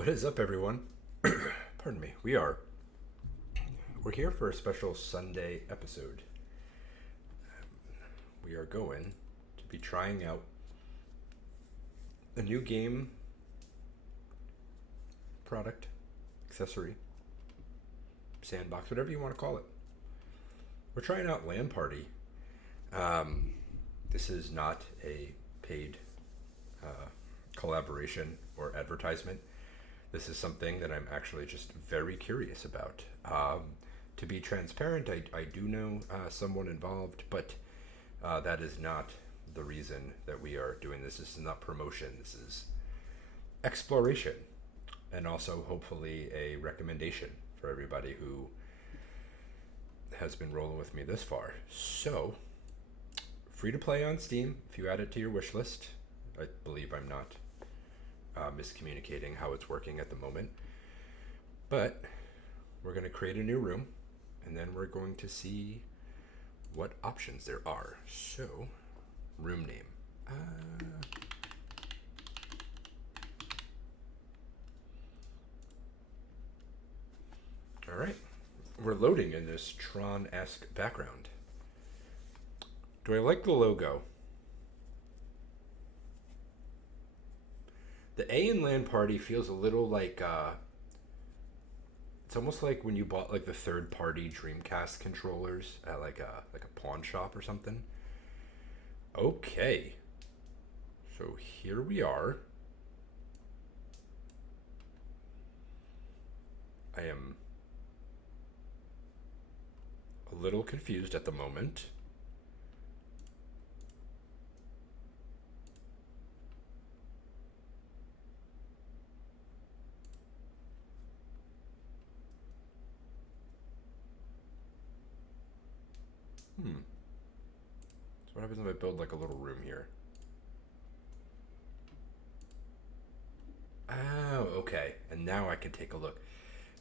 What is up, everyone? Pardon me. We're here for a special Sunday episode. We are going to be trying out a new game, product, accessory, sandbox, whatever you want to call it. We're trying out LAN Party. This is not a paid collaboration or advertisement. This is something that I'm actually just very curious about. To be transparent, I do know someone involved, but that is not the reason that we are doing this. This is not promotion. This is exploration, and also hopefully a recommendation for everybody who has been rolling with me this far. So, free to play on Steam if you add it to your wish list. I believe I'm not miscommunicating how it's working at the moment. But we're going to create a new room, and then we're going to see what options there are. So, room name. All right. We're loading in this Tron-esque background. Do I like the logo? The A in LAN Party feels a little like it's almost like when you bought like the third-party Dreamcast controllers at like a pawn shop or something. Okay, so here we are. I am a little confused at the moment. So what happens if I build like a little room here? Oh, okay. And now I can take a look.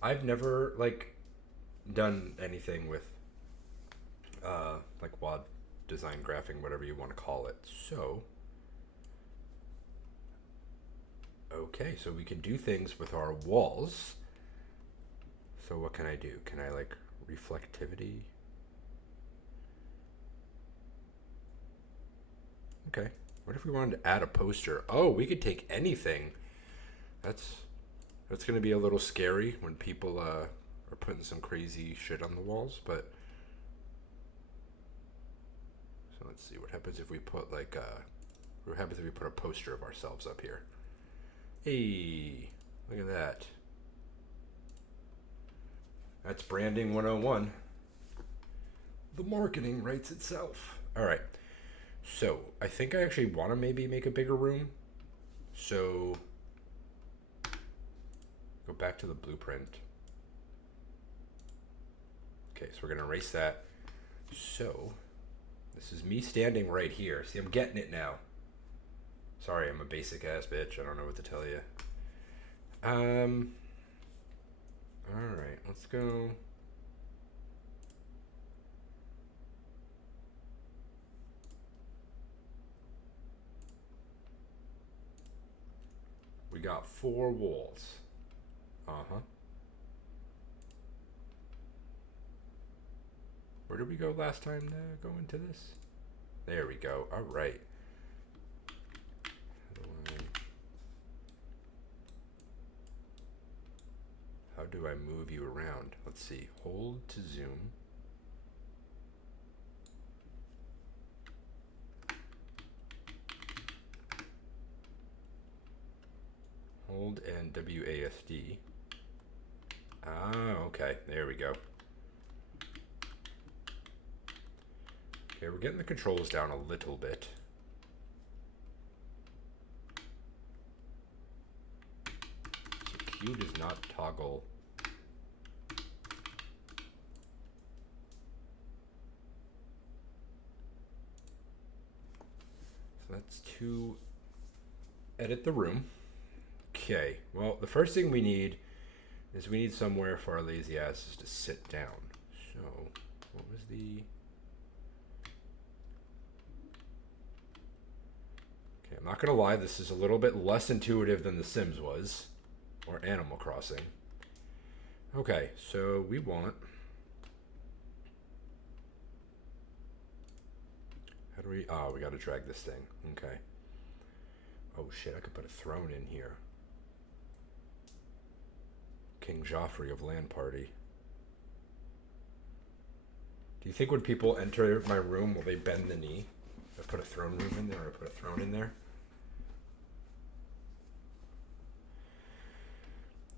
I've never like done anything with like WAD design graphing, whatever you want to call it. So okay, so we can do things with our walls. So what can I do? Can I like reflectivity? Okay. What if we wanted to add a poster? Oh, we could take anything. That's going to be a little scary when people are putting some crazy shit on the walls, but so let's see what happens if we put like what happens if we put a poster of ourselves up here. Hey, look at that. That's branding 101. The marketing writes itself. All right. So, I think I actually want to maybe make a bigger room. So, go back to the blueprint. Okay, so we're going to erase that. So, this is me standing right here. See, I'm getting it now. Sorry, I'm a basic ass bitch. I don't know what to tell you. Alright, let's go. We got 4 walls. Uh-huh. Where did we go last time to go into this? There we go. All right. How do I move you around? Let's see. Hold to zoom. Hold and WASD. Ah, okay. There we go. Okay, we're getting the controls down a little bit. So Q does not toggle. So that's to edit the room. Okay, well, the first thing we need is we need somewhere for our lazy asses to sit down. So, what was the... Okay, I'm not gonna lie, this is a little bit less intuitive than The Sims was. or Animal Crossing. Okay, so we want... How do we... Oh, we got to drag this thing. Okay. Oh shit, I could put a throne in here. King Joffrey of LAN Party. Do you think when people enter my room, will they bend the knee? I put a throne room in there, or I put a throne in there?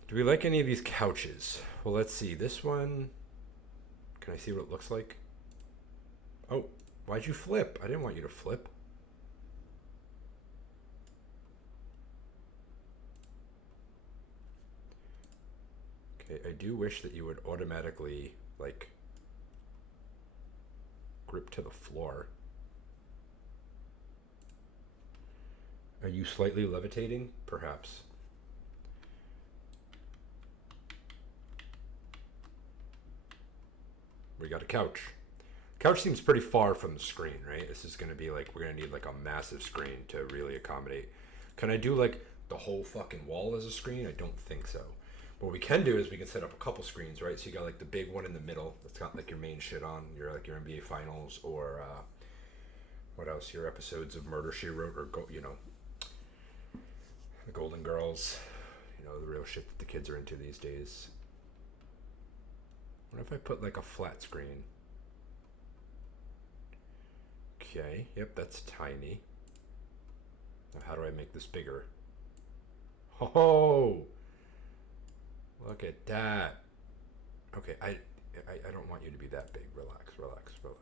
Do we like any of these couches? Well, let's see. This one... Can I see what it looks like? Oh, why'd you flip? I didn't want you to flip. Okay, I do wish that you would automatically, like, grip to the floor. Are you slightly levitating? Perhaps. We got a couch. Couch seems pretty far from the screen, right? This is going to be like, we're going to need like a massive screen to really accommodate. Can I do like the whole fucking wall as a screen? I don't think so. What we can do is we can set up a couple screens, right? So you got like the big one in the middle that's got like your main shit on, your like your NBA Finals, or what else? Your episodes of Murder, She Wrote, or you know, the Golden Girls, you know, the real shit that the kids are into these days. What if I put like a flat screen? Okay, yep, that's tiny. Now how do I make this bigger? Oh, look at that. Okay, I don't want you to be that big. Relax, relax, relax.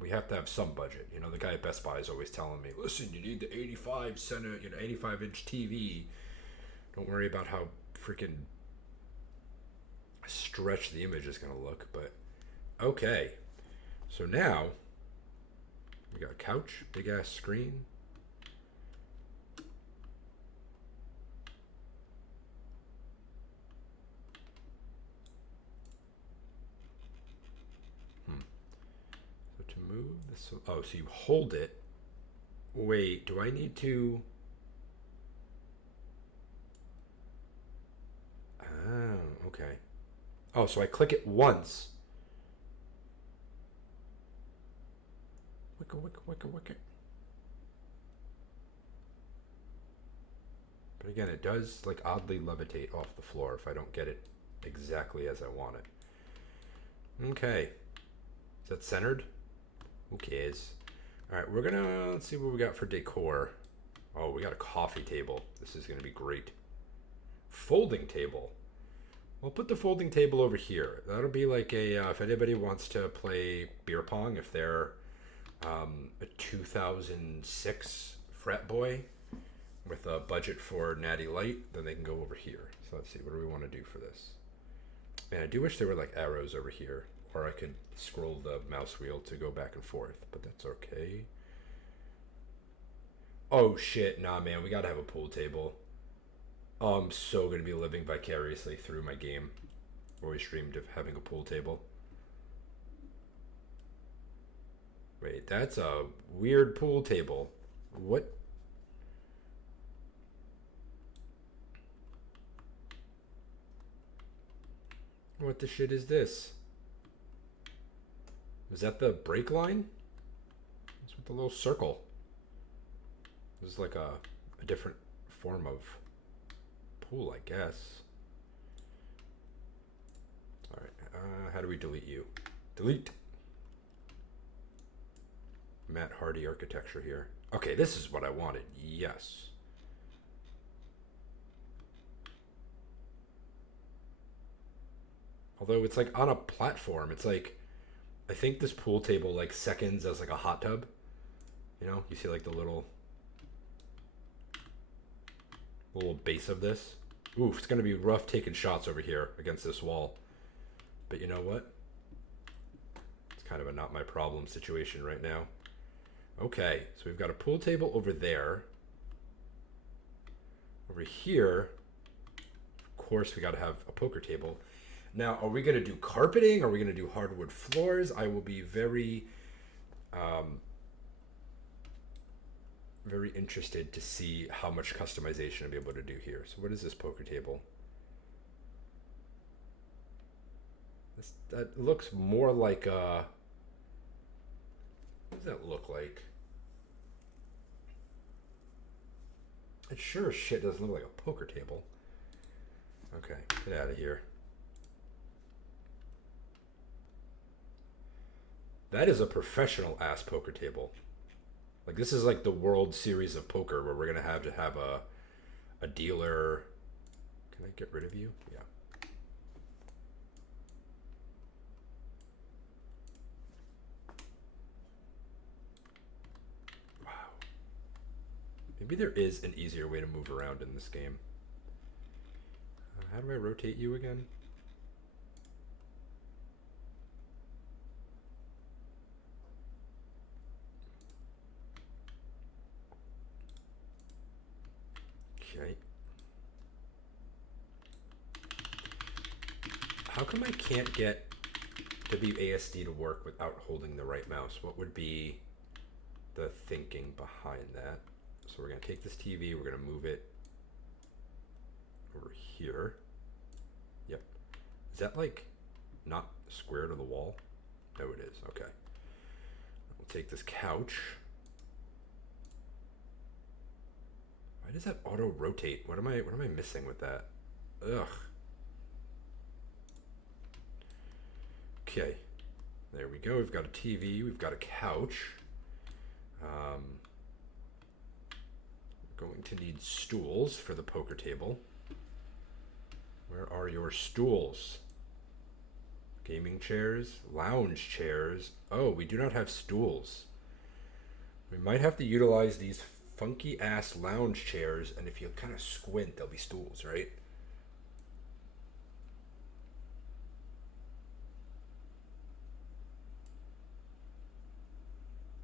We have to have some budget. You know, the guy at Best Buy is always telling me, listen, you need the 85-inch TV. Don't worry about how freaking stretched the image is going to look, but okay. So now we got a couch, big ass screen. So to move this, oh, so you hold it. Wait, do I need to? Oh, okay. Oh, so I click it once. Wicka. But again, it does like oddly levitate off the floor if I don't get it exactly as I want it. Okay. Is that centered? Who cares? Alright, we're gonna, let's see what we got for decor. Oh, we got a coffee table. This is gonna be great. Folding table. We'll put the folding table over here. That'll be like a, if anybody wants to play beer pong, if they're a 2006 frat boy with a budget for Natty Light, then they can go over here. So let's see, what do we want to do for this? Man, I do wish there were like arrows over here, or I could scroll the mouse wheel to go back and forth, but that's okay. Oh shit, nah man, we gotta have a pool table. Oh, I'm so gonna be living vicariously through my game. Always dreamed of having a pool table. Wait, that's a weird pool table. What? What the shit is this? Is that the brake line? What's with the little circle? This is like a different form of pool, I guess. Alright, how do we delete you? Delete! Matt Hardy architecture here. Okay, this is what I wanted. Yes. Although it's like on a platform. It's like, I think this pool table like seconds as like a hot tub. You know, you see like the little base of this. Oof, it's gonna be rough taking shots over here against this wall. But you know what? It's kind of a not my problem situation right now. Okay, so we've got a pool table over there. Over here, of course, we got to have a poker table. Now, are we going to do carpeting? Are we going to do hardwood floors? I will be very very interested to see how much customization I'll be able to do here. So what is this poker table? That looks more like a... What does that look like? It sure as shit doesn't look like a poker table. Okay, get out of here. That is a professional ass poker table. Like, this is like the World Series of Poker where we're gonna have to have a dealer. Can I get rid of you? Yeah. Wow. Maybe there is an easier way to move around in this game. How do I rotate you again? Okay. How come I can't get WASD to work without holding the right mouse? What would be the thinking behind that? So we're going to take this TV, we're going to move it over here. Yep. Is that like not square to the wall? No, it is. Okay. We'll take this couch. Why does that auto rotate? What am I missing with that? Ugh. Okay. There we go. We've got a TV. We've got a couch. Going to need stools for the poker table. Where are your stools? Gaming chairs, lounge chairs. Oh, we do not have stools. We might have to utilize these funky ass lounge chairs, and if you kind of squint, there'll be stools, right?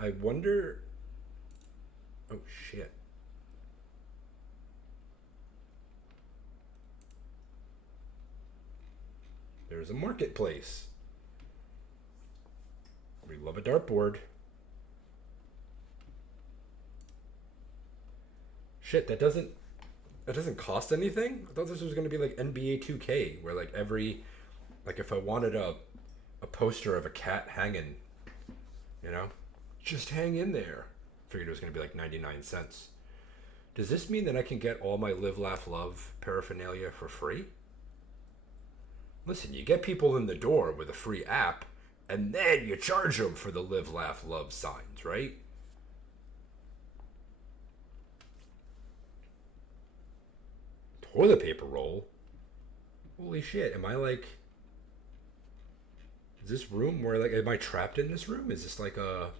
I wonder... Oh, shit. There's a marketplace. We love a dartboard. Shit, that doesn't cost anything? I thought this was going to be like NBA 2K, where like like if I wanted a poster of a cat hanging, you know, just hang in there. Figured it was going to be like 99 cents. Does this mean that I can get all my Live, Laugh, Love paraphernalia for free? Listen, you get people in the door with a free app, and then you charge them for the Live, Laugh, Love signs, right? Toilet paper roll? Holy shit, am I like... Is this room where, like, am I trapped in this room? Is this like a...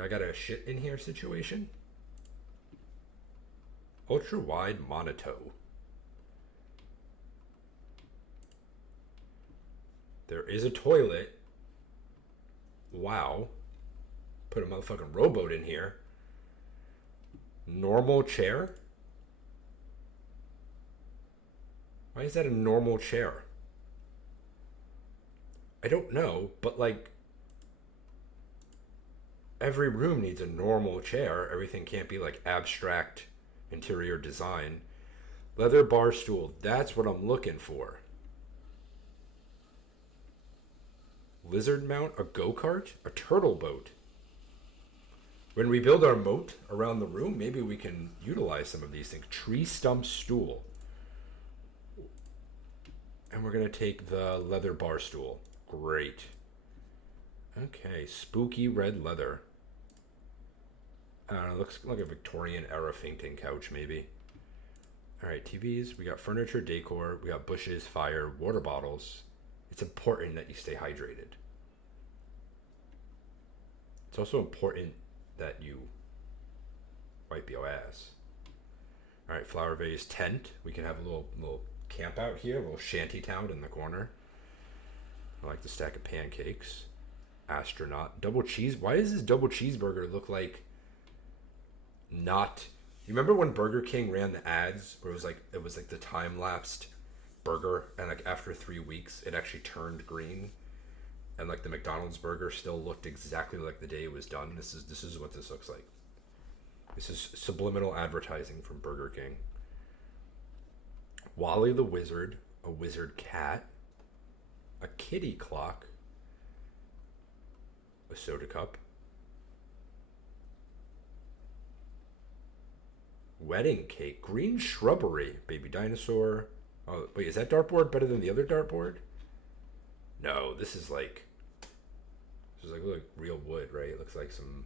I got a shit in here situation? Ultra wide monito. There is a toilet. Wow. Put a motherfucking rowboat in here. Normal chair? Why is that a normal chair? I don't know, but like... Every room needs a normal chair. Everything can't be like abstract interior design. Leather bar stool. That's what I'm looking for. Lizard mount, a go-kart, a turtle boat. When we build our moat around the room, maybe we can utilize some of these things. Tree stump stool. And we're going to take the leather bar stool. Great. Okay, spooky red leather. I don't know, looks like a Victorian era fainting couch, maybe. Alright, TVs. We got furniture, decor. We got bushes, fire, water bottles. It's important that you stay hydrated. It's also important that you wipe your ass. Alright, flower vase, tent. We can have a little camp out here, a little shanty town in the corner. I like the stack of pancakes. Astronaut. Double cheese. Why does this double cheeseburger look like not... You remember when Burger King ran the ads where it was like the time-lapsed burger, and like after 3 weeks it actually turned green, and like the McDonald's burger still looked exactly like the day it was done? This is what this looks like. This is subliminal advertising from Burger King. Wally the Wizard, a wizard cat, a kitty clock, a soda cup, wedding cake, green shrubbery, baby dinosaur. Oh, wait, is that dartboard better than the other dartboard? No, this is like real wood, right? It looks like some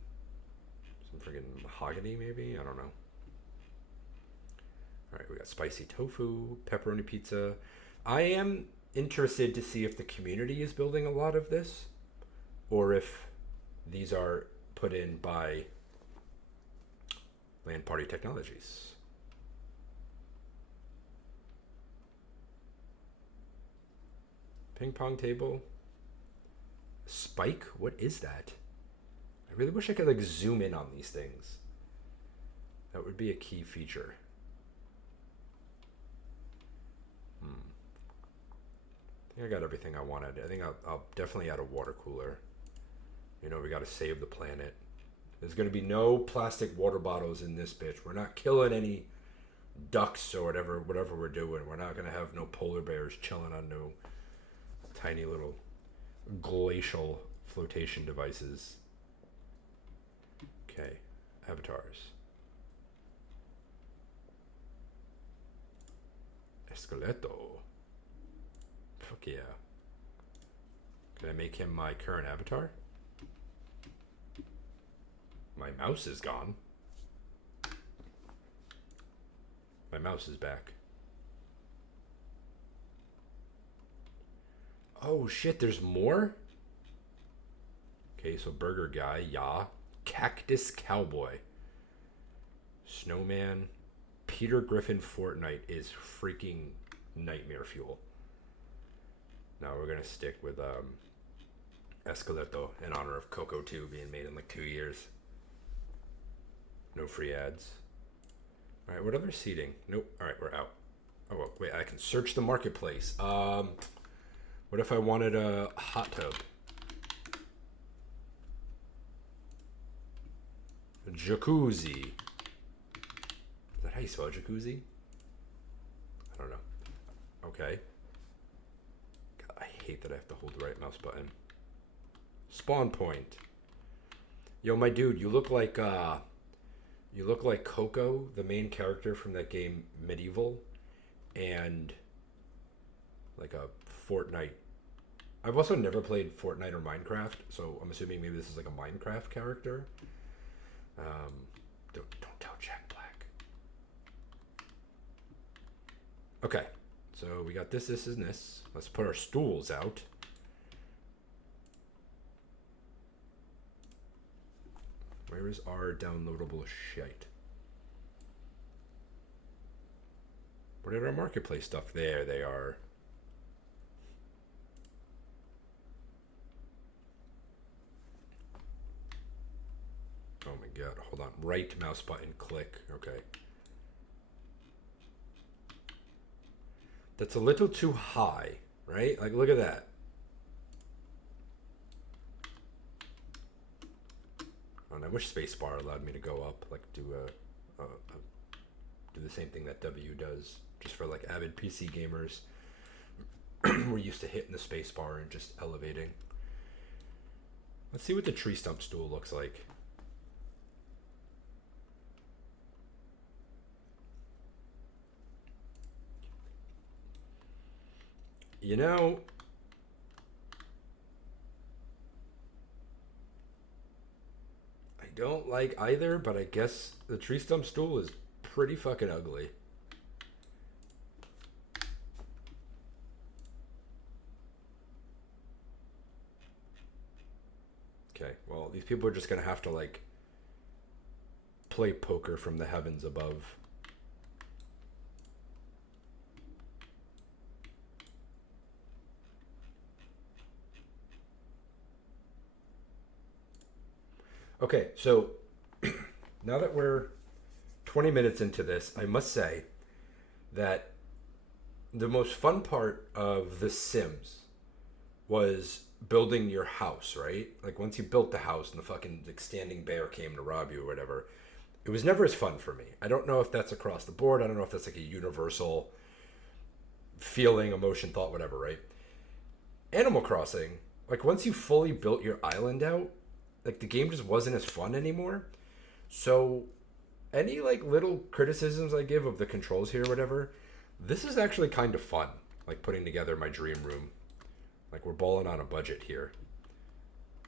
friggin' mahogany, maybe. I don't know. All right, we got spicy tofu, pepperoni pizza. I am interested to see if the community is building a lot of this, or if these are put in by LAN Party Technologies. Ping pong table. Spike? What is that? I really wish I could like zoom in on these things. That would be a key feature. I think I got everything I wanted. I think I'll definitely add a water cooler. You know, we got to save the planet. There's going to be no plastic water bottles in this bitch. We're not killing any ducks or whatever we're doing. We're not going to have no polar bears chilling on no tiny little glacial flotation devices. Okay, avatars. Esqueleto. Fuck yeah. Can I make him my current avatar? My mouse is gone. My mouse is back. Oh shit, there's more? Okay, so burger guy, yeah. Cactus cowboy. Snowman. Peter Griffin Fortnite is freaking nightmare fuel. Now we're gonna stick with Esqueleto in honor of Coco 2 being made in like 2 years. No free ads. Alright, what other seating? Nope. Alright, we're out. Oh, well, wait, I can search the marketplace. What if I wanted a hot tub? A jacuzzi. Is that how you spell jacuzzi? I don't know. Okay. God, I hate that I have to hold the right mouse button. Spawn point. Yo, my dude, you look like Coco, the main character from that game Medieval, and like a Fortnite. I've also never played Fortnite or Minecraft, so I'm assuming maybe this is like a Minecraft character. Don't tell Jack Black. Okay, so we got this, and this. Let's put our stools out. Where is our downloadable shite? Where did our marketplace stuff? There they are. Oh my god, hold on. Right mouse button, click. Okay. That's a little too high, right? Like, look at that. And I wish spacebar allowed me to go up, like do do the same thing that W does, just for like avid PC gamers. We're used to hitting the spacebar and just elevating. Let's see what the tree stump stool looks like. You know, I don't like either, but I guess the tree stump stool is pretty fucking ugly. Okay, well, these people are just gonna have to like play poker from the heavens above. Okay, so now that we're 20 minutes into this, I must say that the most fun part of The Sims was building your house, right? Like once you built the house and the fucking like, standing bear came to rob you or whatever, it was never as fun for me. I don't know if that's across the board. I don't know if that's like a universal feeling, emotion, thought, whatever, right? Animal Crossing, like once you fully built your island out, like the game just wasn't as fun anymore. So any like little criticisms I give of the controls here or whatever, this is actually kind of fun. Like putting together my dream room. Like we're balling on a budget here.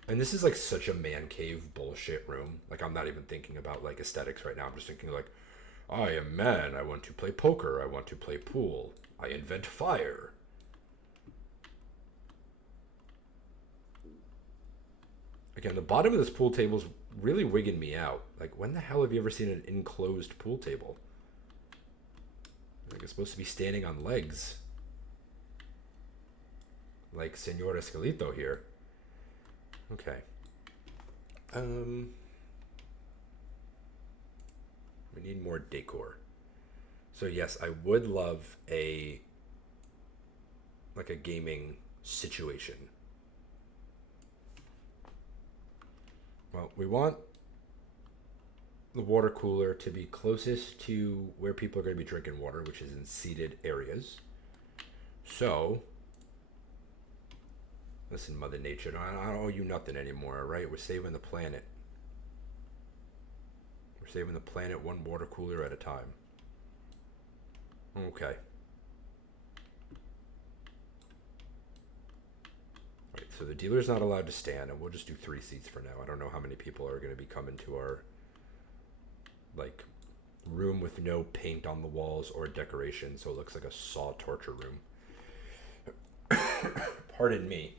And this is like such a man cave bullshit room. Like I'm not even thinking about like aesthetics right now. I'm just thinking like, I am man. I want to play poker. I want to play pool. I invent fire. Again, the bottom of this pool table's really wigging me out. Like, when the hell have you ever seen an enclosed pool table? Like, it's supposed to be standing on legs. Like Senor Escalito here. Okay. We need more decor. So yes, I would love a like a gaming situation. Well, we want the water cooler to be closest to where people are going to be drinking water, which is in seated areas. So, listen, Mother Nature, I don't owe you nothing anymore, all right? We're saving the planet. We're saving the planet one water cooler at a time. Okay. Right, so the dealer's not allowed to stand, and we'll just do 3 seats for now. I don't know how many people are going to be coming to our, like, room with no paint on the walls or decoration, so it looks like a Saw torture room. Pardon me.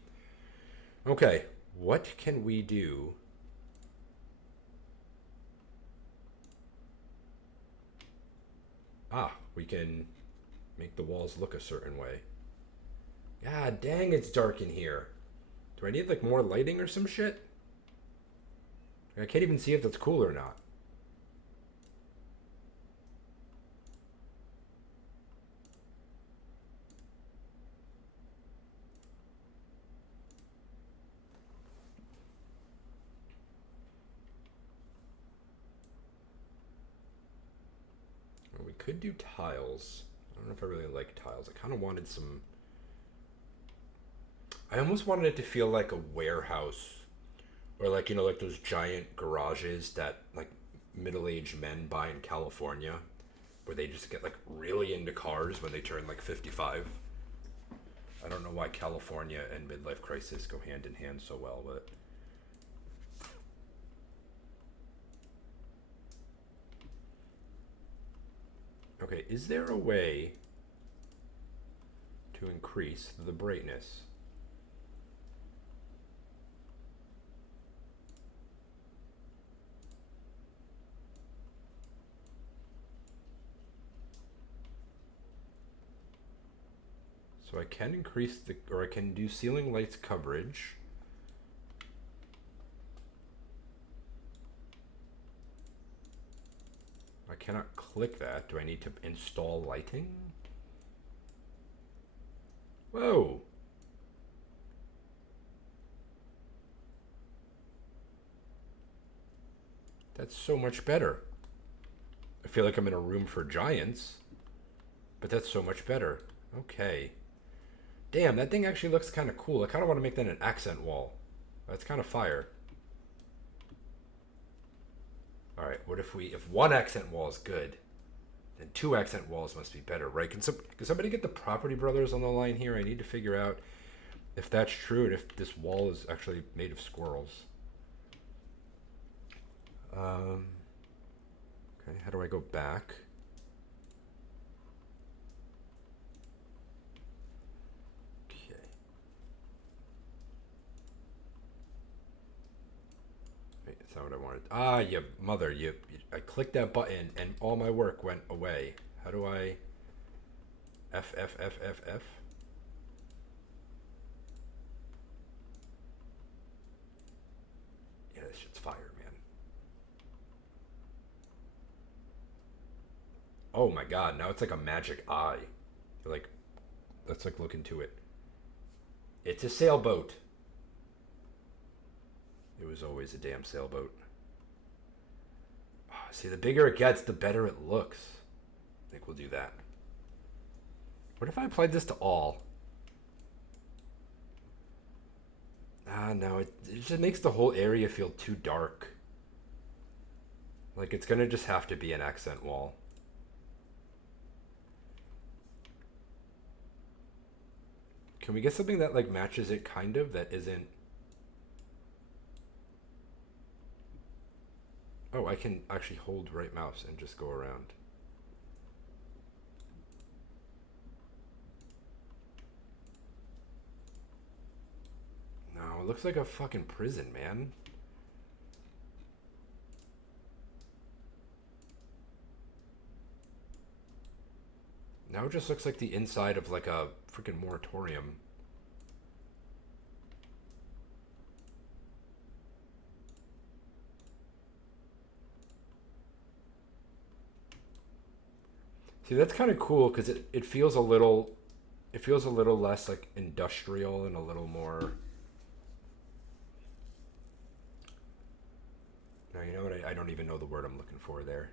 Okay, what can we do? We can make the walls look a certain way. God dang, it's dark in here. Do I need, like, more lighting or some shit? I can't even see if that's cool or not. We could do tiles. I don't know if I really like tiles. I kind of wanted some... I almost wanted it to feel like a warehouse. Or like, you know, like those giant garages that, like, middle-aged men buy in California. Where they just get, like, really into cars when they turn, like, 55. I don't know why California and midlife crisis go hand in hand so well, but... Okay, is there a way to increase the brightness? So I can increase the, or I can do ceiling lights coverage. I cannot click that. Do I need to install lighting? Whoa. That's so much better. I feel like I'm in a room for giants, but that's so much better. Okay. Damn, that thing actually looks kind of cool. I kind of want to make that an accent wall. That's kind of fire. All right, what if if one accent wall is good, then 2 accent walls must be better, right? Can somebody get the Property Brothers on the line here? I need to figure out if that's true and if this wall is actually made of squirrels. Okay, how do I go back? That's not what I wanted. You mother, I clicked that button and all my work went away. How do I... F? Yeah, this shit's fire, man. Oh my god, now it's like a magic eye. Like, let's like look into it. It's a sailboat. It was always a damn sailboat. Oh, See, the bigger it gets, the better it looks. I think we'll do that. What if I applied this to all? No, it just makes the whole area feel too dark. Like, it's gonna just have to be an accent wall. Can we get something that, like, matches it kind of, that isn't... Oh, I can actually hold right mouse and just go around. No, it looks like a fucking prison, man. Now it just looks like the inside of like a freaking moratorium. See, that's kind of cool because it feels a little, it feels a little less like industrial and a little more. No, you know what? I don't even know the word I'm looking for there.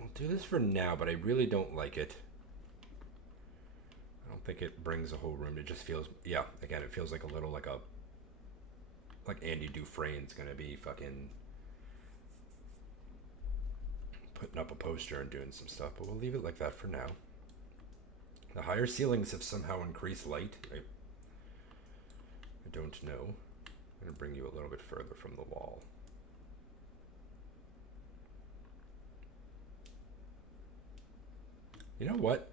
I'll do this for now, but I really don't like it. I don't think it brings the whole room. It just feels, yeah, again, it feels like a little like a, like Andy Dufresne's gonna be fucking putting up a poster and doing some stuff, but we'll leave it like that for now. The higher ceilings have somehow increased light. I don't know. I'm gonna bring you a little bit further from the wall. You know what?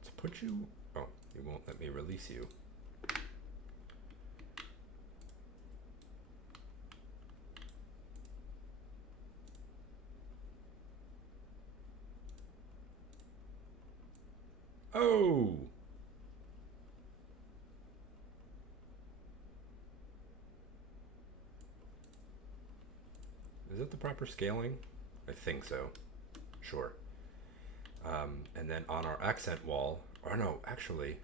Let's put you... Oh, you won't let me release you. Oh! Is that the proper scaling? I think so. Sure. And then on our accent wall, or no, actually,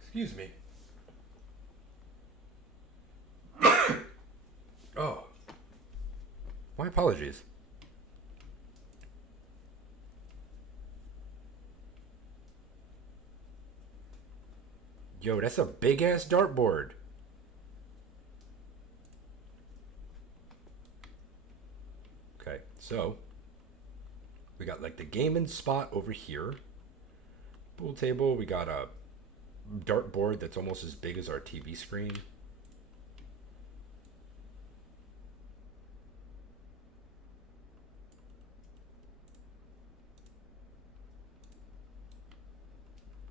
excuse me. Oh, my apologies. Yo, that's a big ass dartboard. Okay, so we got like the gaming spot over here. Pool table, we got a dartboard that's almost as big as our TV screen.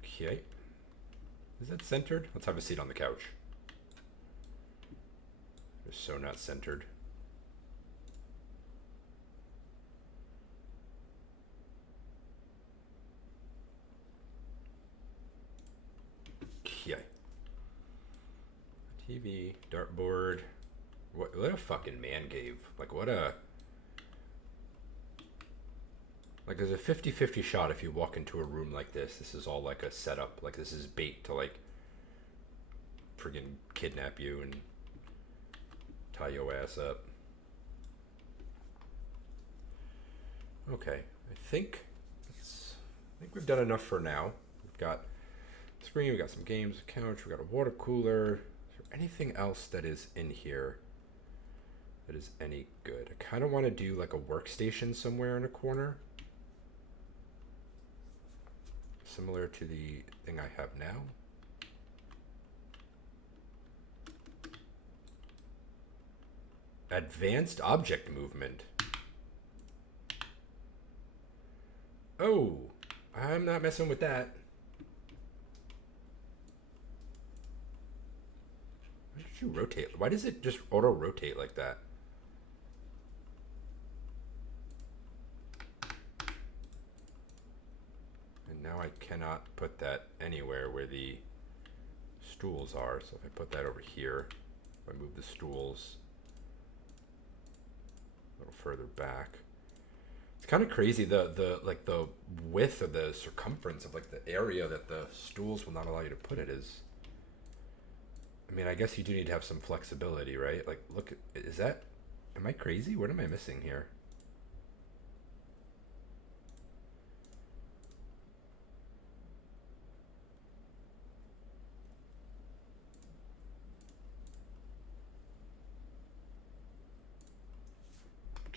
Okay. Is that centered? Let's have a seat on the couch. It's so not centered. Okay. TV, dartboard. What a fucking man cave. Like, what a... Like, there's a 50-50 shot if you walk into a room like this. This is all like a setup. Like, this is bait to, like, friggin' kidnap you and tie your ass up. Okay, I think we've done enough for now. We've got screen, we've got some games, a couch, we've got a water cooler. Is there anything else that is in here that is any good? I kind of want to do like a workstation somewhere in a corner, similar to the thing I have now. Advanced object movement. Oh, I'm not messing with that. Why did you rotate? Why does it just auto rotate like that? And now I cannot put that anywhere where the stools are. So if I put that over here, if I move the stools a little further back, it's kind of crazy the like the width of the circumference of like the area that the stools will not allow you to put it is. I mean, I guess you do need to have some flexibility, right? Like, look, is that, am I crazy? What am I missing here?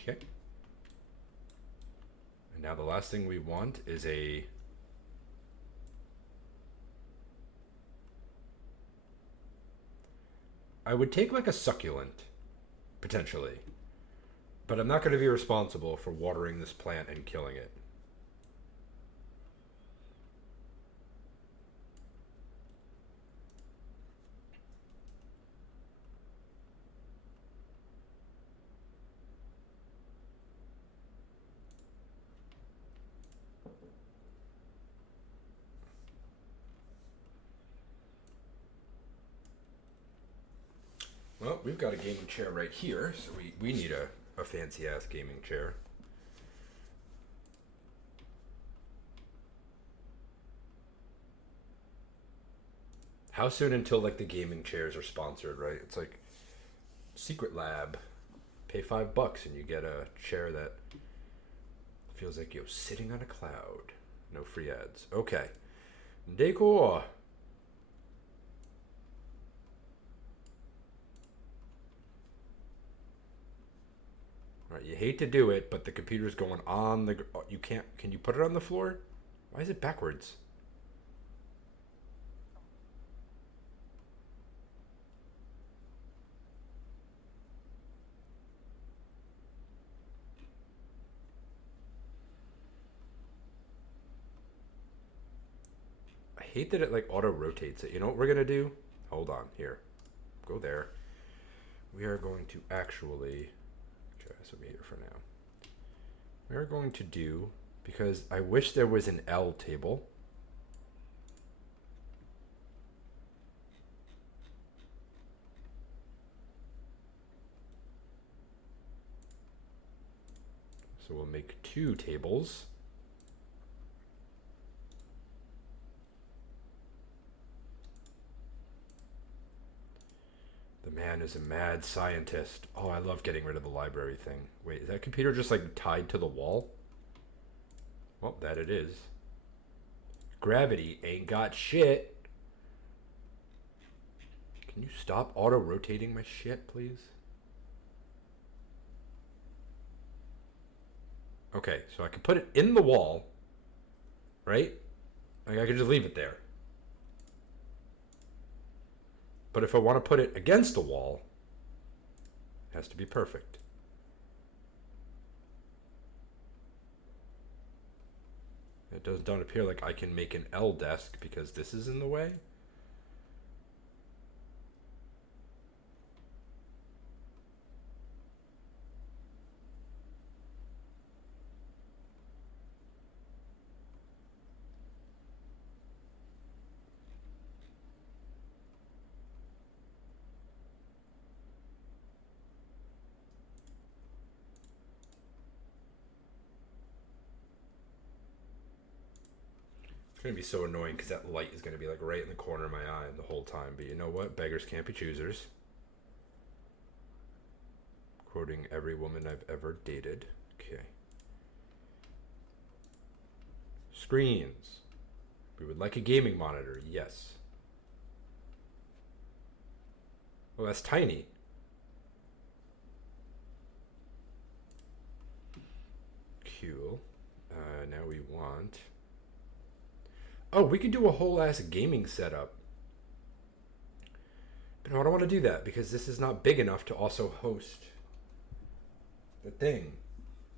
Okay. And now the last thing we want is a I would take like a succulent, potentially. But I'm not going to be responsible for watering this plant and killing it. Well, we've got a gaming chair right here, so we need a fancy-ass gaming chair. How soon until, like, the gaming chairs are sponsored, right? It's like, Secret Lab, pay $5 and you get a chair that feels like you're sitting on a cloud. No free ads. Okay. Decor. Right, you hate to do it, but the computer's going on the. You can't. Can you put it on the floor? Why is it backwards? I hate that it like auto rotates it. You know what we're gonna do? Hold on. Here. Go there. We are going to actually. This will be here for now. We're going to do, because I wish there was an L table. So we'll make 2 tables. The man is a mad scientist. Oh, I love getting rid of the library thing. Wait, is that computer just like tied to the wall? Well, that it is. Gravity ain't got shit. Can you stop auto-rotating my shit, please? Okay, so I can put it in the wall, right? Like I can just leave it there. But if I want to put it against the wall, it has to be perfect. It don't appear like I can make an L desk because this is in the way. It's gonna be so annoying because that light is gonna be like right in the corner of my eye the whole time. But you know what? Beggars can't be choosers. Quoting every woman I've ever dated. Okay. Screens. We would like a gaming monitor. Yes. Well, that's tiny. Cool. Now we want. Oh, we could do a whole ass gaming setup. But no, I don't want to do that because this is not big enough to also host the thing.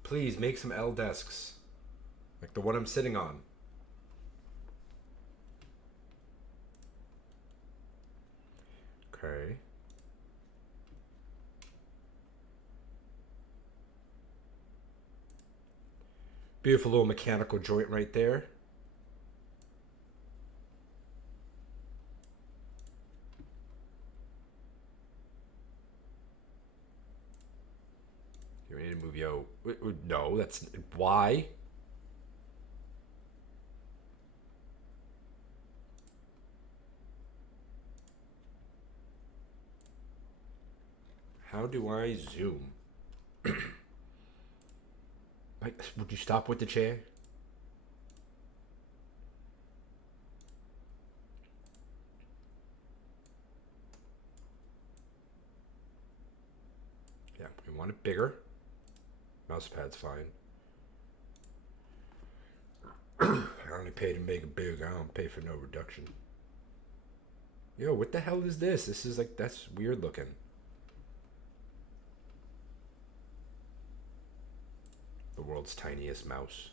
Please make some L desks. Like the one I'm sitting on. Okay. Beautiful little mechanical joint right there. me move yo. No, that's why. How do I zoom? Like, would you stop with the chair? Yeah, we want it bigger. Mouse pad's fine. I only pay to make it big. I don't pay for no reduction. Yo, what the hell is this? This is like, that's weird looking. The world's tiniest mouse.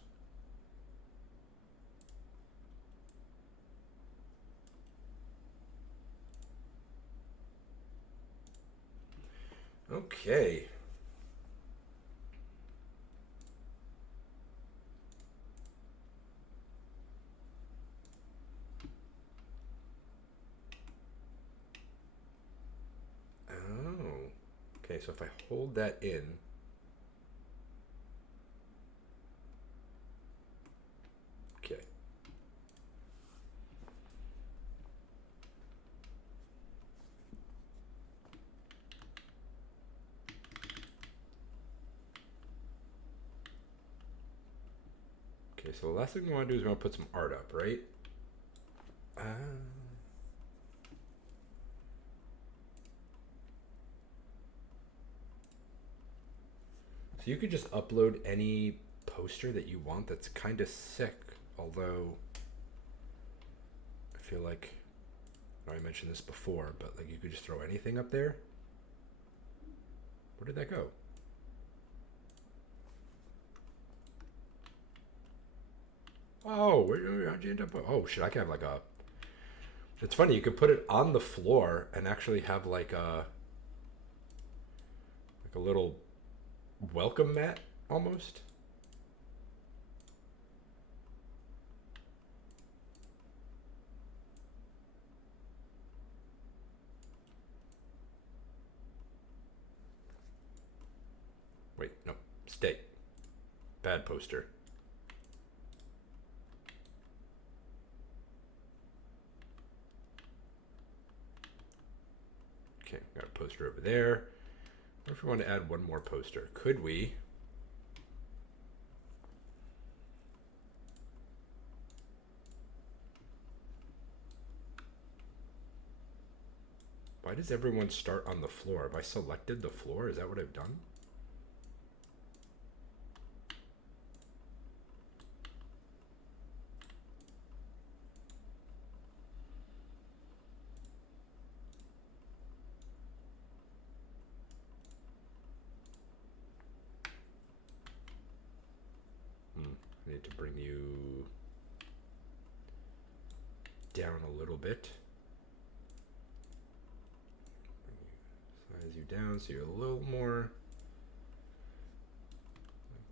Okay. Oh. Okay, so if I hold that in. Okay. Okay, so the last thing we want to do is we want to put some art up, right? So you could just upload any poster that you want that's kind of sick, although I feel like I mentioned this before, but like you could just throw anything up there. Where did that go? Oh, how'd you end up? Oh shit! I can have like a. It's funny. You could put it on the floor and actually have like a little welcome mat almost. Wait, no, stay. Bad poster. Okay, got a poster over there. What if we want to add one more poster? Could we? Why does everyone start on the floor? Have I selected the floor? Is that what I've done? I need to bring you down a little bit. Size you down so you're a little more.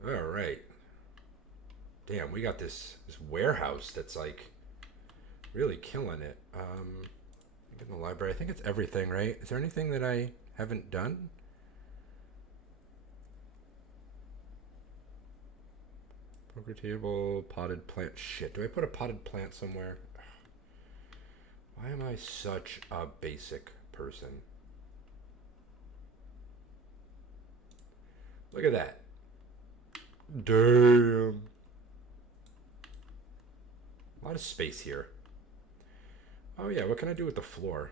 All right. Damn, we got this warehouse that's like really killing it. In the library, I think it's everything, right? Is there anything that I haven't done? Poker table, potted plant. Shit, do I put a potted plant somewhere? Why am I such a basic person? Look at that. Damn. A lot of space here. Oh yeah, what can I do with the floor?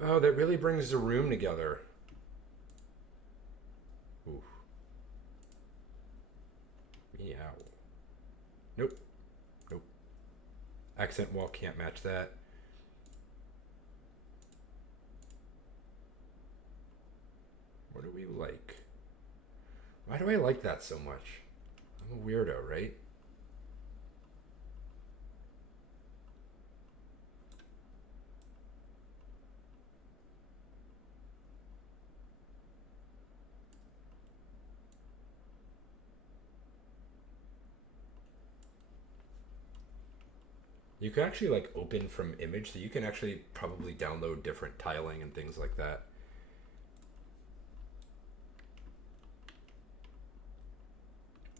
Oh, that really brings the room together. Oof. Meow. Nope. Nope. Accent wall can't match that. What do we like? Why do I like that so much? I'm a weirdo, right? You can actually like open from image, so you can actually probably download different tiling and things like that.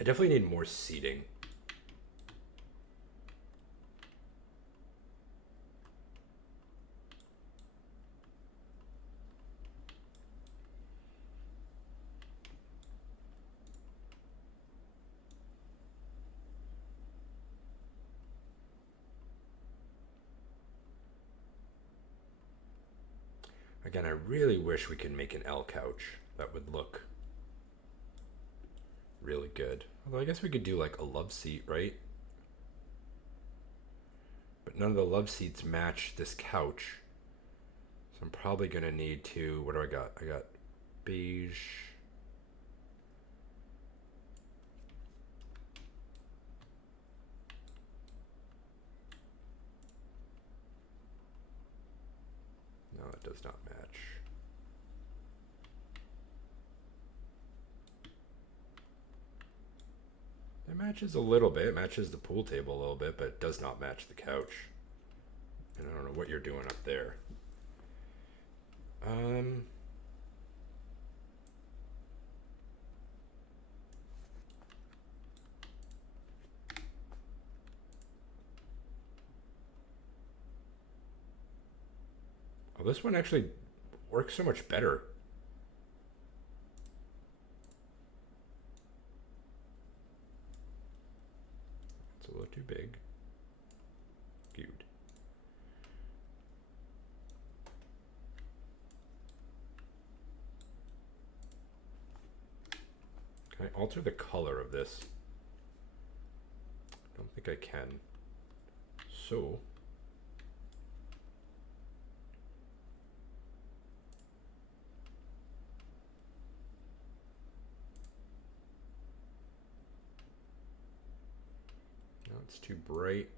I definitely need more seating. Again, I really wish we could make an L couch. That would look really good. Although I guess we could do like a love seat, right? But none of the love seats match this couch. So I'm probably gonna need to, what do I got? I got beige. No, it does not match. It matches a little bit. It matches the pool table a little bit, but it does not match the couch. And I don't know what you're doing up there. Um, oh, this one actually works so much better. It's a little too big. Good. Can I alter the color of this? I don't think I can. So, no, it's too bright.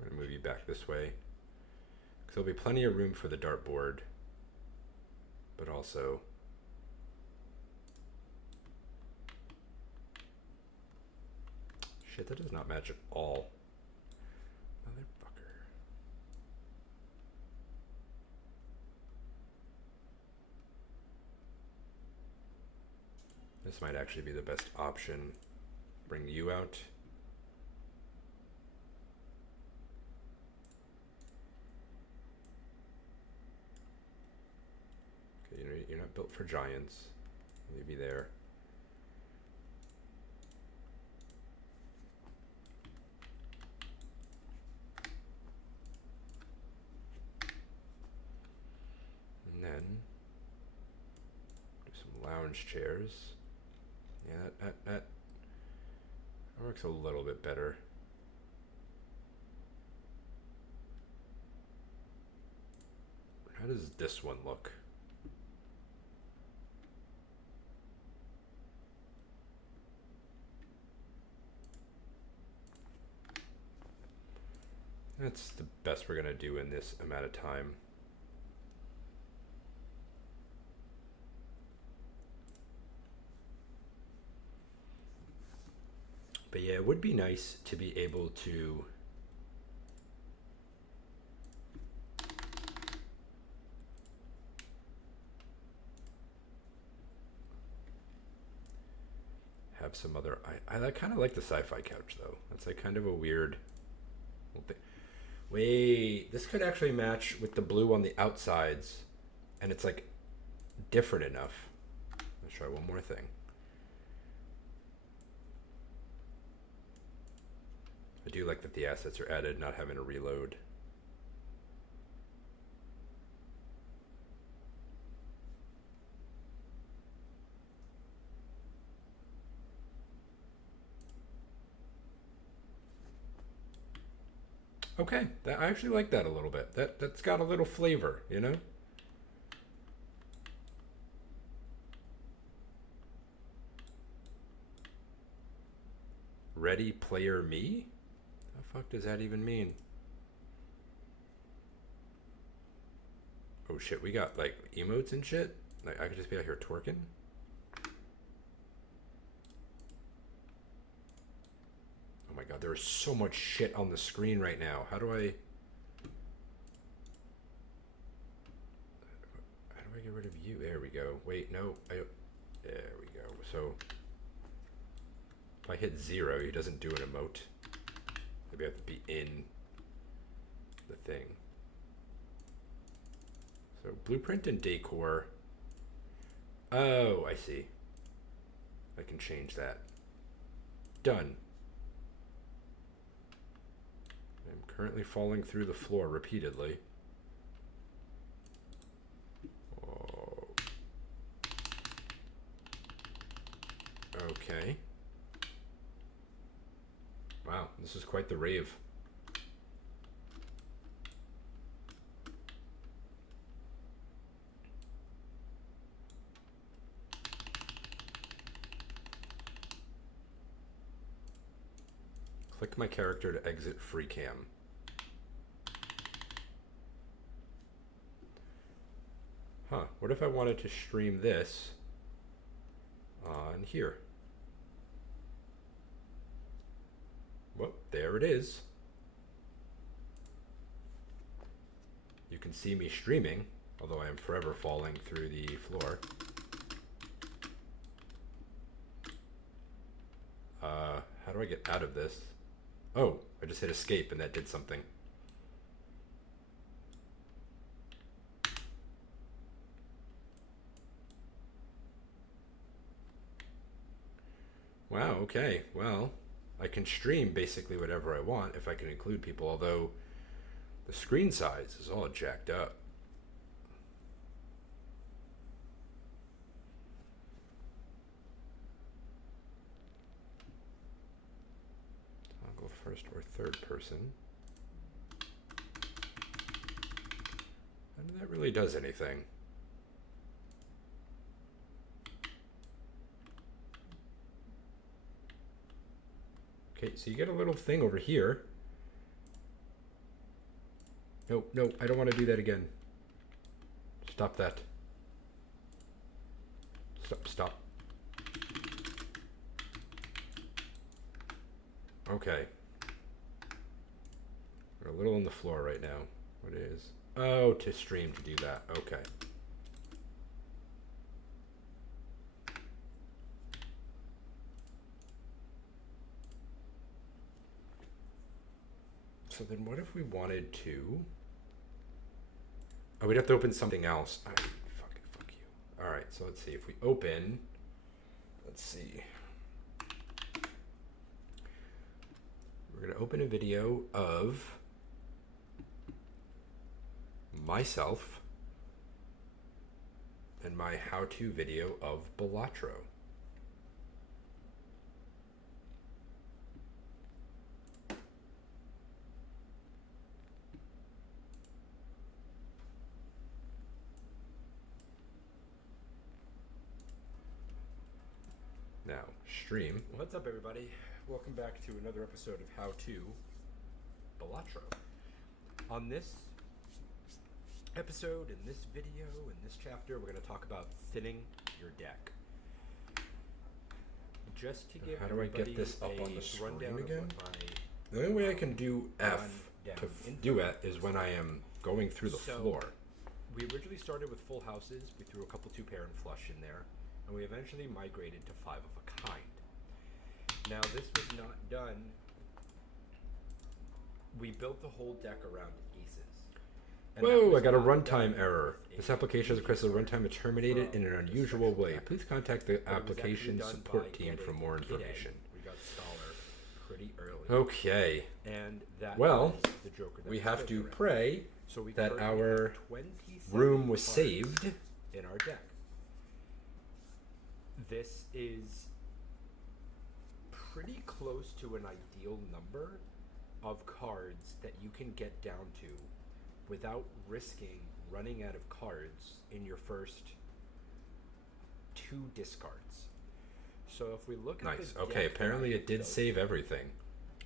I'm gonna move you back this way. Because there'll be plenty of room for the dartboard, but also shit, that does not match at all. Motherfucker. This might actually be the best option. Bring you out. Okay, you're not built for giants. I'll leave you there. And then do some lounge chairs. Yeah, that works a little bit better. How does this one look? That's the best we're gonna do in this amount of time. But yeah, it would be nice to be able to have some other. I kind of like the sci-fi couch though. That's like kind of a weird thing. Wait, this could actually match with the blue on the outsides, and it's like different enough. Let's try one more thing. I do like that the assets are added, not having to reload. Okay, I actually like that a little bit. That's got a little flavor, you know? Ready player me? The fuck does that even mean? Oh shit, we got like emotes and shit? Like I could just be out here twerking? Oh my god, there is so much shit on the screen right now. How do I get rid of you? There we go. Wait, no. There we go. So if I hit 0, he doesn't do an emote. Maybe I have to be in the thing. So blueprint and decor. Oh, I see. I can change that. Done. I'm currently falling through the floor repeatedly. Oh. Okay. Wow, this is quite the rave. Click my character to exit free cam. Huh, what if I wanted to stream this on here? Well, there it is. You can see me streaming, although I am forever falling through the floor. How do I get out of this? Oh, I just hit escape and that did something. Wow, okay, well, I can stream basically whatever I want if I can include people, although the screen size is all jacked up. Toggle first or third person. And that really does anything. Okay, so you get a little thing over here. No, no, I don't want to do that again. Stop that. Stop. Okay. We're a little on the floor right now. What is? Oh, to stream to do that. Okay. So then what if we wanted to... Oh, we'd have to open something else. Oh, fuck you. All right, so let's see. If we open... Let's see. We're going to open a video of myself and my how-to video of Balatro. Now, stream. What's up, everybody? Welcome back to another episode of How To Balatro. On this episode, in this video, in this chapter, we're going to talk about thinning your deck. Just to give How do I get this up on the screen again? The only way I can do F to do it is when I am going through the floor. We originally started with full houses. We threw a couple 2-pair and flush in there. And we eventually migrated to 5 of a kind. Now, this was not done. We built the whole deck around aces. And whoa, I got a runtime error. This application has requested a runtime to terminate it in an unusual way. Please contact the application support team for more information. We got Scholar pretty early. Okay. And that well, the Joker that we have to pray so we that our room was saved in our deck. This is pretty close to an ideal number of cards that you can get down to without risking running out of cards in your first 2 discards. So if we look at Nice. the Okay, deck apparently that I it did built, save everything.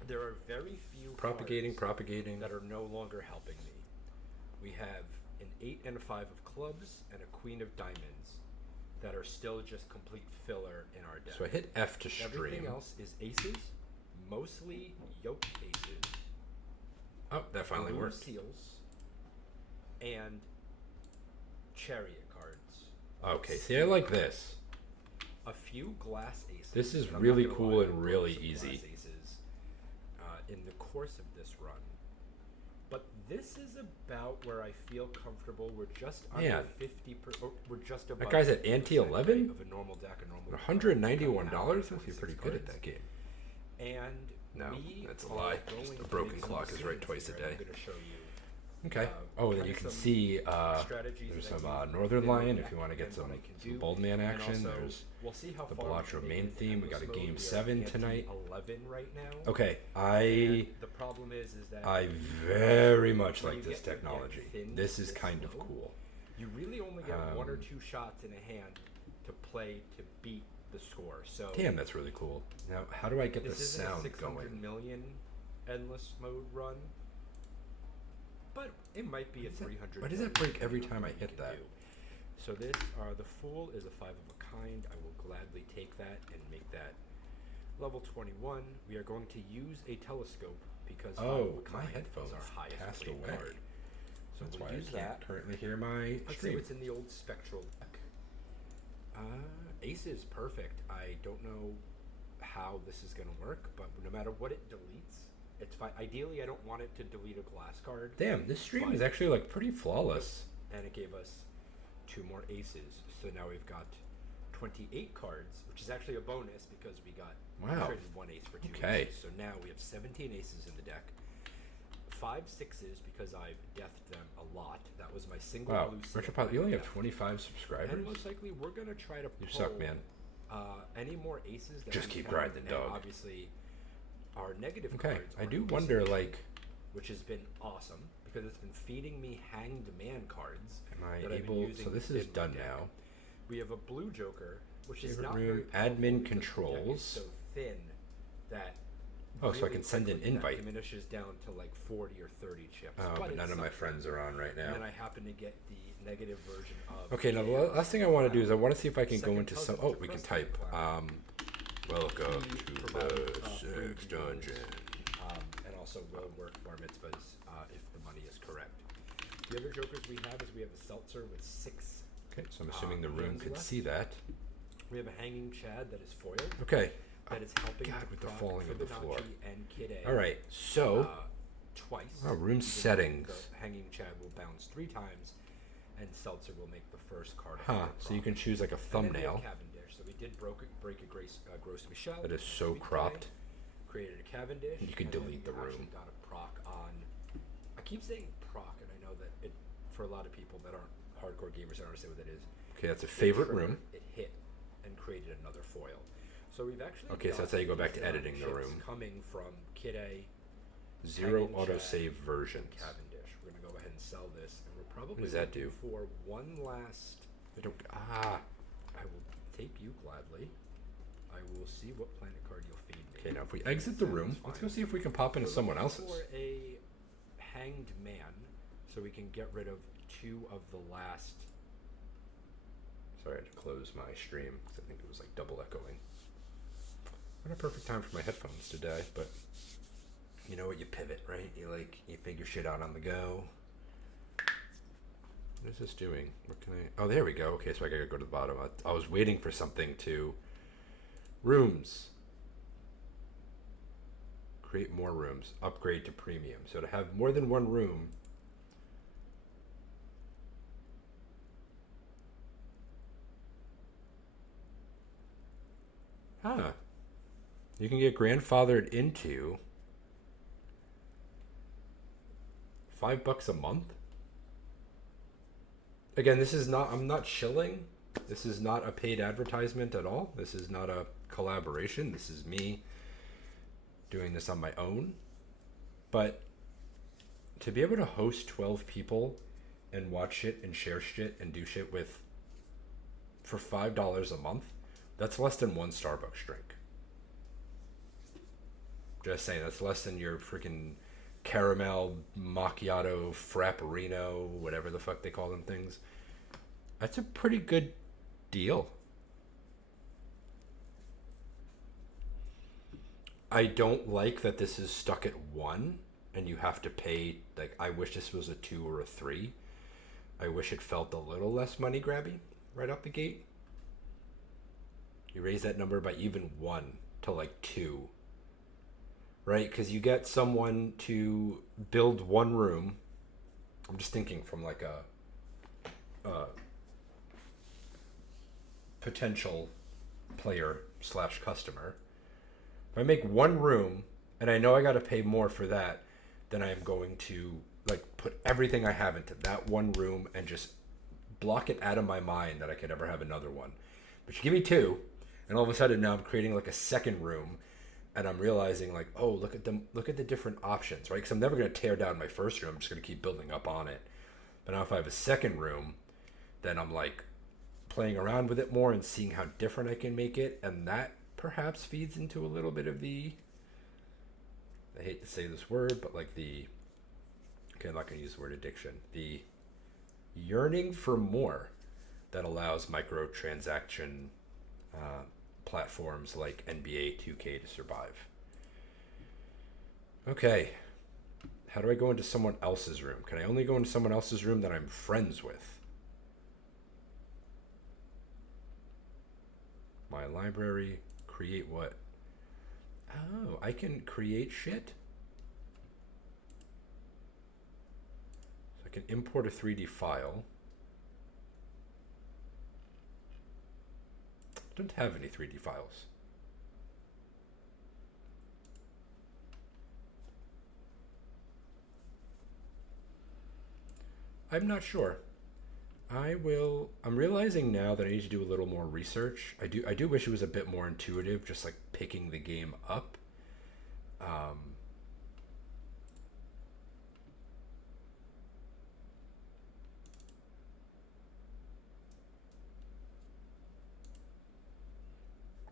there are very few Propagating. cards that are no longer helping me. We have an 8 and a 5 of clubs and a queen of diamonds that are still just complete filler in our deck. So I hit F to stream. Everything else is aces, mostly yoked aces. Oh, that finally blue worked. seals, and chariot cards. Okay, see, I like this. A few glass aces. This is and I'm really not gonna cool lie, and I broke really some easy. glass aces, in the course of this run. But this is about where I feel comfortable. We're just under Man. 50%. We're just above. That guy's at 50% ante 11? of a normal deck. A normal $191? Must be pretty good at that game. And No, we that's a are lie. going Just the to broken make some clock is right decisions twice a here, and day. I'm going to show you. Okay. Oh, and then kinda you can some see strategies there's that some I use Northern within the Lion if deck you want to get and some, what I can some do. Bold Man And action. also, There's we'll see how the far Balatro we main made in theme. We got a endless game mode. We are 7 ante tonight. 11 right now. Okay, And the problem is that I very much when like you this get your deck technology. thinned This is this kind of low, cool. you really only get 1 or 2 shots in a hand to play to beat the score. So Damn, that's really cool. Now, how do I get the this isn't a sound 600 going? million endless mode run, but it might be a Why does that- 300. why does that million break every run time I you hit can that? do. So this, the Fool is a 5 of a kind. I will gladly take that and make that level 21. We are going to use a telescope because 5 Oh, of a my kind headphones is our highest passed weight away. card. So That's we'll why I use can't that. currently hear my Let's see stream. what's in the old spectral deck. Ace is perfect. I don't know how this is going to work, but no matter what it deletes, it's fine. Ideally, I don't want it to delete a glass card. Damn, this stream Fine. is actually like pretty flawless. And it gave us 2 more aces. So now we've got 28 cards, which is actually a bonus because we got Wow. traded 1 ace for 2 Okay. aces. So now we have 17 aces in the deck. 5 6s because I've deathed them a lot. That was my single Wow, blue Retro seal Pilot, you that I only have deathed. 25 subscribers? And most likely, we're gonna try to pull You suck, man. Any more aces that Just we keep can, riding the and dog. Obviously, our negative Okay, cards. I are do mostly wonder, cheap, like, which has been awesome because it's been feeding me Hanged Man cards. am I that I've been able? using So this in is my done deck. now. We have a blue Joker, which is Favorite not room, very powerful admin because the deck controls. is so thin that. Oh, so I really can send an quickly that invite. diminishes down to like 40 or 30 chips. Oh, but it's none of my something. friends are on right And now. then I happen to get the negative version of. Okay, now the Chaos last thing I want to do is I Cloud. want to see if I can go Second into cousin some. Oh, to we can Crystal type. Cloud. Welcome He to provided, the free sex games, dungeon. and also will work bar mitzvahs if the money is correct. The other jokers we have is we have a seltzer with 6. Okay, so I'm assuming the room hands could left. see that. We have a hanging Chad that is foiled. Okay. That is helping God, with the proc falling of the floor. Fibonacci and Kid A. All right, so Twice. Oh, room Even though settings. The hanging Chad will bounce 3 times, and Seltzer will make the first card. of huh? their So you proc. can choose like a And then we have thumbnail. Cavendish. So we did break a Gross Michelle. That is so Sweet cropped. Day, created a Cavendish. You can and then delete the we actually room. got a proc on. I keep saying proc, and I know that it for a lot of people that aren't hardcore gamers, I don't understand what that is. Okay, that's a It favorite triggered, room. It hit and created another foil. So we've actually. Okay, so got that's how you go back to these editing the chips room. Coming from Kid A. Zero Hanging Chad, autosave versions. Cavendish. We're gonna go ahead and sell this, and we're probably does that looking do? for one last. I don't. Ah. I will tape you gladly. I will see what planet card you'll feed me. Okay, now if we exit the room, let's go see if we can pop into We're someone looking else's. For a hanged man, so we can get rid of 2 of the last. Sorry, I had to close my stream because I think it was like double echoing. Not a perfect time for my headphones to die, but you know what? You pivot, right? You figure shit out on the go. What is this doing? What can I? Oh, there we go. Okay, so I gotta go to the bottom. I was waiting for something to. Rooms. Create more rooms. Upgrade to premium. So to have more than one room. Huh. You can get grandfathered into $5 a month. Again, this is not, I'm not shilling. This is not a paid advertisement at all. This is not a collaboration. This is me doing this on my own. But to be able to host 12 people and watch shit and share shit and do shit with for $5 a month, that's less than one Starbucks drink. Just saying, that's less than your freaking caramel macchiato frappuccino, whatever the fuck they call them things. That's a pretty good deal. I don't like that this is stuck at one and you have to pay. Like, I wish this was a 2 or a 3. I wish it felt a little less money grabby right out the gate. You raise that number by even 1 to like 2, right? Because you get someone to build one room. I'm just thinking from like a potential player slash customer. If I make one room and I know I got to pay more for that, then I am going to like put everything I have into that one room and just block it out of my mind that I could ever have another one. But you give me 2, and all of a sudden now I'm creating like a second room, and I'm realizing like, oh, look at the different options, right? Because I'm never going to tear down my first room. I'm just going to keep building up on it. But now if I have a second room, then I'm like playing around with it more and seeing how different I can make it, and that perhaps feeds into a little bit of the, I hate to say this word, but like the, okay, I'm not going to use the word addiction, the yearning for more that allows microtransaction platforms like NBA 2K to survive. Okay, how do I go into someone else's room? Can I only go into someone else's room that I'm friends with? My library, create what? Oh, I can create shit? So I can import a 3D file. I don't have any 3D files. I'm not sure. I'm realizing now that I need to do a little more research. I do wish it was a bit more intuitive, just like picking the game up.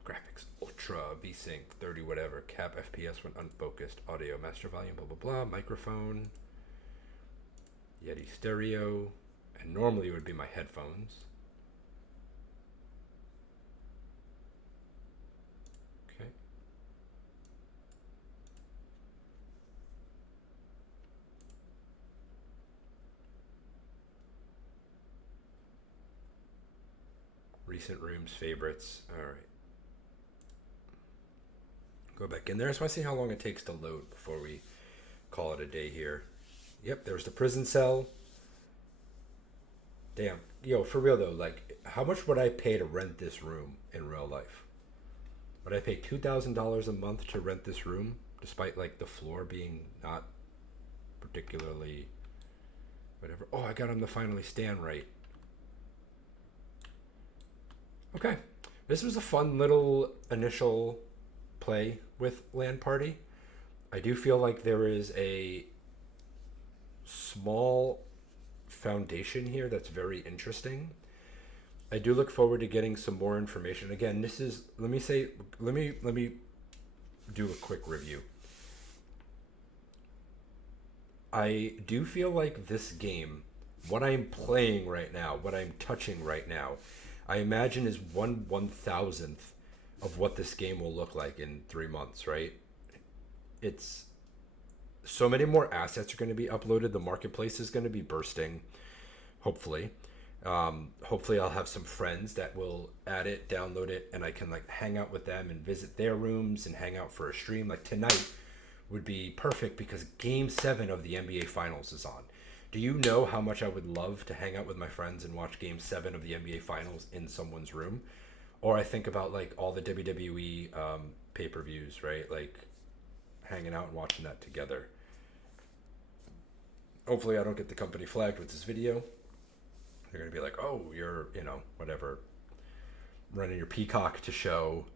Graphics ultra VSync 30 whatever, cap FPS when unfocused, audio master volume, blah blah blah, microphone, Yeti stereo, and normally it would be my headphones. Okay. Recent rooms, favorites. All right. Go back in there. I just want to see how long it takes to load before we call it a day here. Yep, there's the prison cell. Damn. Yo, for real though, like, how much would I pay to rent this room in real life? Would I pay $2,000 a month to rent this room, despite like the floor being not particularly whatever? Oh, I got him to finally stand right. Okay. This was a fun little initial play with LAN Party. I do feel like there is a small foundation here that's very interesting. I do look forward to getting some more information. Again, this is, let me do a quick review. I do feel like this game, what I'm playing right now, what I'm touching right now, I imagine is 1/1000th of what this game will look like in 3 months, right? It's so many more assets are going to be uploaded. The marketplace is going to be bursting, hopefully. Hopefully I'll have some friends that will add it, download it, and I can like hang out with them and visit their rooms and hang out for a stream. Like tonight would be perfect because Game 7 of the NBA Finals is on. Do you know how much I would love to hang out with my friends and watch Game 7 of the NBA Finals in someone's room? Or I think about like all the WWE pay-per-views, right? Like hanging out and watching that together. Hopefully I don't get the company flagged with this video. They're going to be like, oh, you're, whatever, running your Peacock to show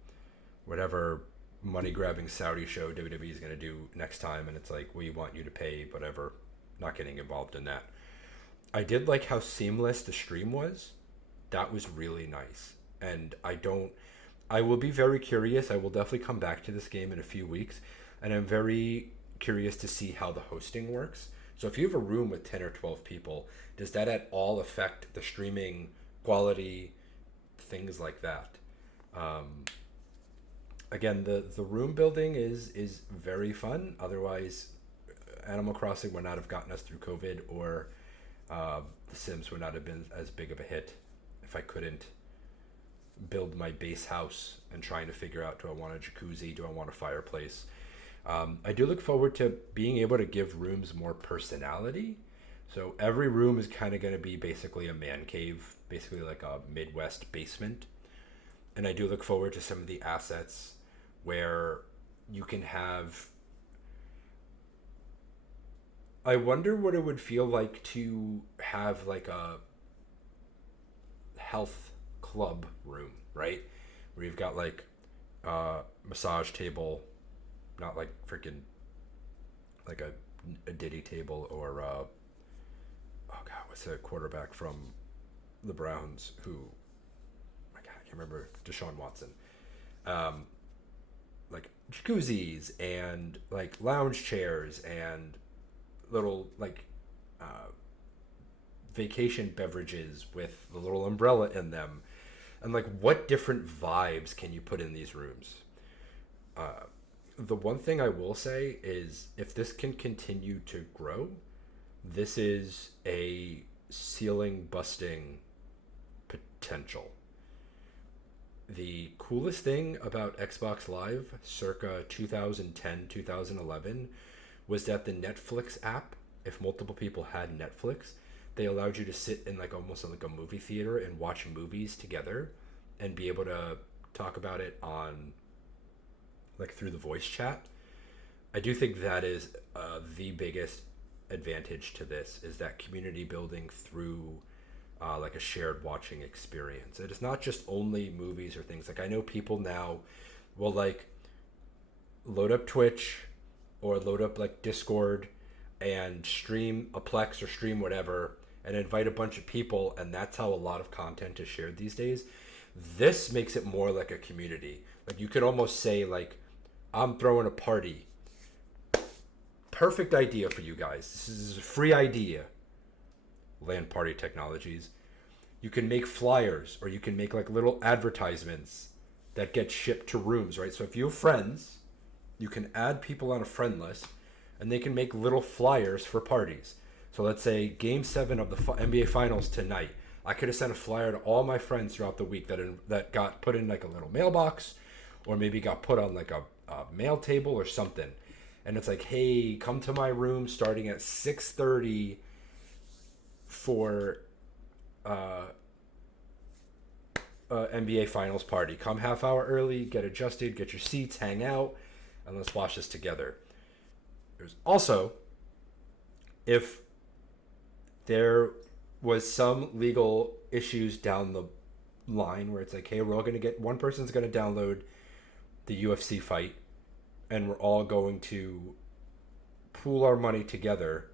whatever money grabbing Saudi show WWE is going to do next time, and it's like, we want you to pay whatever. Not getting involved in that. I did like how seamless the stream was. That was really nice. And I will be very curious. I will definitely come back to this game in a few weeks, and I'm very curious to see how the hosting works. So if you have a room with 10 or 12 people, does that at all affect the streaming quality, things like that? Again, the room building is very fun. Otherwise, Animal Crossing would not have gotten us through COVID, or The Sims would not have been as big of a hit if I couldn't build my base house and trying to figure out, do I want a jacuzzi? Do I want a fireplace? I do look forward to being able to give rooms more personality. So every room is kind of going to be basically a man cave, basically like a Midwest basement. And I do look forward to some of the assets where you can have. I wonder what it would feel like to have like a health club room, right? Where you've got like a massage table, not like freaking like a Diddy table, or oh god, what's the quarterback from the Browns who, I can't remember, Deshaun Watson. Like jacuzzis and like lounge chairs and little like vacation beverages with the little umbrella in them, and like what different vibes can you put in these rooms? The one thing I will say is, if this can continue to grow, this is a ceiling busting potential. The coolest thing about Xbox Live circa 2010, 2011 was that the Netflix app, if multiple people had Netflix, they allowed you to sit in like almost like a movie theater and watch movies together and be able to talk about it on like through the voice chat. I do think that is the biggest advantage to this, is that community building through like a shared watching experience. It is not just only movies or things. Like I know people now will like load up Twitch or load up like Discord and stream a Plex or stream whatever and invite a bunch of people, and that's how a lot of content is shared these days. This makes it more like a community. Like you could almost say like, I'm throwing a party. Perfect idea for you guys. This is a free idea. LAN Party Technologies. You can make flyers, or you can make like little advertisements that get shipped to rooms, right? So if you have friends, you can add people on a friend list, and they can make little flyers for parties. So let's say Game 7 of the NBA Finals tonight. I could have sent a flyer to all my friends throughout the week that got put in like a little mailbox, or maybe got put on like a mail table or something. And it's like, hey, come to my room starting at 6:30 for NBA Finals party. Come half hour early, get adjusted, get your seats, hang out, and let's watch this together. There's also, if there was some legal issues down the line where it's like, hey, we're all going to get, one person's going to download the UFC fight, and we're all going to pool our money together.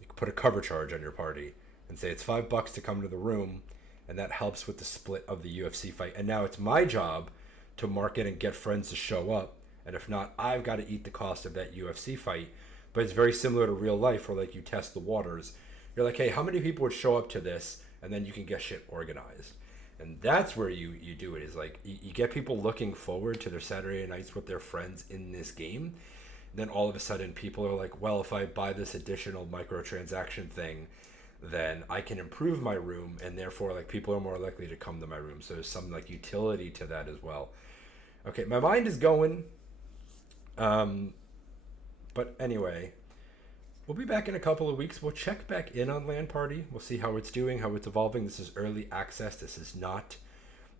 You can put a cover charge on your party and say it's $5 to come to the room, and that helps with the split of the UFC fight. And now it's my job to market and get friends to show up, and if not, I've got to eat the cost of that UFC fight. But it's very similar to real life, where like you test the waters. You're like, hey, how many people would show up to this? And then you can get shit organized. And that's where you do it, is like you get people looking forward to their Saturday nights with their friends in this game. And then all of a sudden people are like, well, if I buy this additional microtransaction thing, then I can improve my room, and therefore like people are more likely to come to my room. So there's some like utility to that as well. Okay, my mind is going. But anyway, we'll be back in a couple of weeks. We'll check back in on LAN Party. We'll see how it's doing, how it's evolving. This is early access. This is not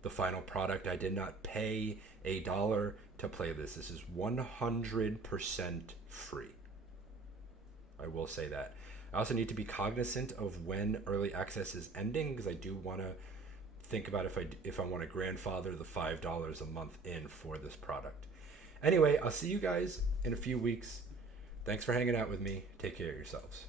the final product. I did not pay $1 to play this. This is 100% free. I will say that. I also need to be cognizant of when early access is ending, because I do want to think about if I want to grandfather the $5 a month in for this product. Anyway, I'll see you guys in a few weeks. Thanks for hanging out with me. Take care of yourselves.